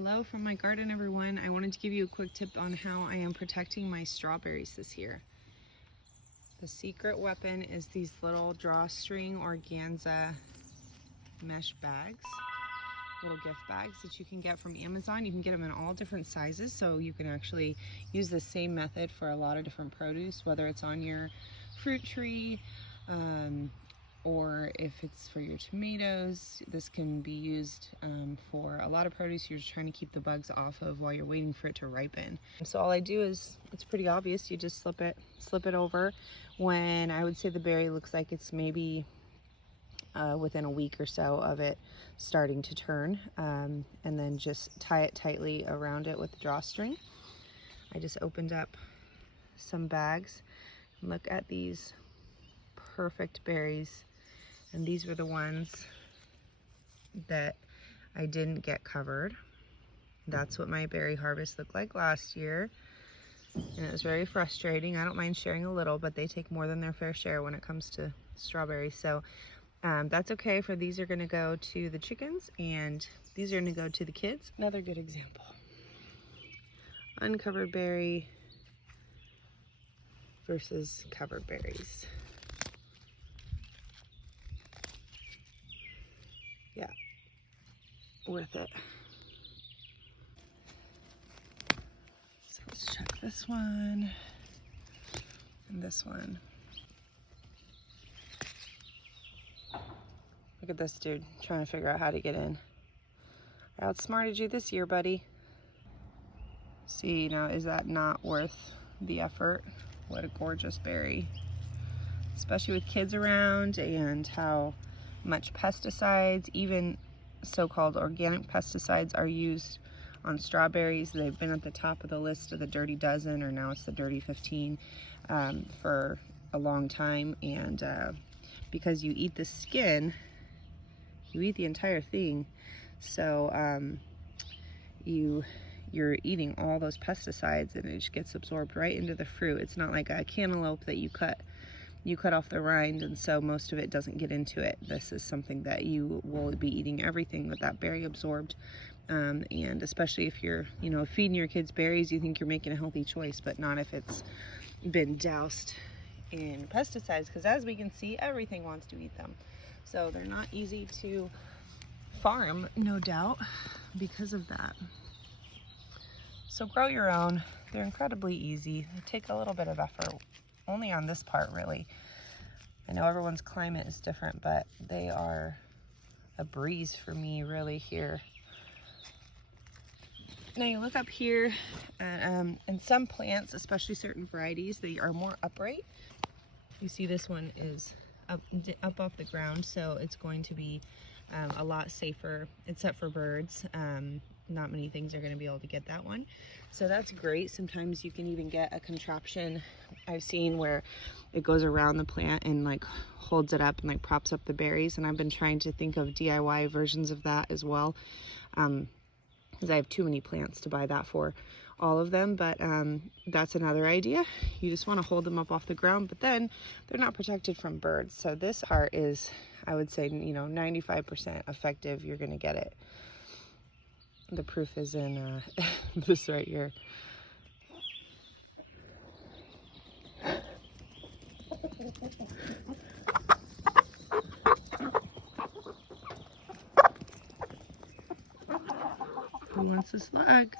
Hello from my garden, everyone. I wanted to give you a quick tip on how I am protecting my strawberries this year. The secret weapon is these little drawstring organza mesh bags, little gift bags that you can get from Amazon. You can get them in all different sizes, so you can actually use the same method for a lot of different produce, whether it's on your fruit tree, or if it's for your tomatoes. This can be used for a lot of produce you're just trying to keep the bugs off of while you're waiting for it to ripen. So all I do is, it's pretty obvious, you just slip it over when I would say the berry looks like it's maybe within a week or so of it starting to turn, and then just tie it tightly around it with the drawstring. I just opened up some bags. Look at these perfect berries. And these were the ones that I didn't get covered. That's what my berry harvest looked like last year. And it was very frustrating. I don't mind sharing a little, but they take more than their fair share when it comes to strawberries. So that's okay, for these are gonna go to the chickens and these are gonna go to the kids. Another good example. Uncovered berry versus covered berries. Yeah, worth it. So let's check this one and this one. Look at this dude trying to figure out how to get in. I outsmarted you this year, buddy. See, now is that not worth the effort? What a gorgeous berry. Especially with kids around and how much pesticides, even so-called organic pesticides, are used on strawberries. They've been at the top of the list of the dirty dozen, or now it's the dirty 15, for a long time. And because you eat the skin, you eat the entire thing. So you're eating all those pesticides and it just gets absorbed right into the fruit. It's not like a cantaloupe that you cut off the rind, and so most of it doesn't get into it. This is something that you will be eating everything with that berry absorbed, and especially if you're, feeding your kids berries, you think you're making a healthy choice, but not if it's been doused in pesticides, because as we can see, everything wants to eat them. So they're not easy to farm, no doubt, because of that. So grow your own. They're incredibly easy. They take a little bit of effort, only on this part really. I know everyone's climate is different, but they are a breeze for me really here. Now you look up here, and some plants, especially certain varieties, they are more upright. You see this one is up off the ground, so it's going to be a lot safer, except for birds. Not many things are going to be able to get that one. So that's great. Sometimes you can even get a contraption I've seen where it goes around the plant and like holds it up and like props up the berries. And I've been trying to think of DIY versions of that as well, because I have too many plants to buy that for all of them. But that's another idea. You just want to hold them up off the ground, but then they're not protected from birds. So this part is, I would say, 95% effective. You're going to get it. The proof is in this right here. Who wants a slug?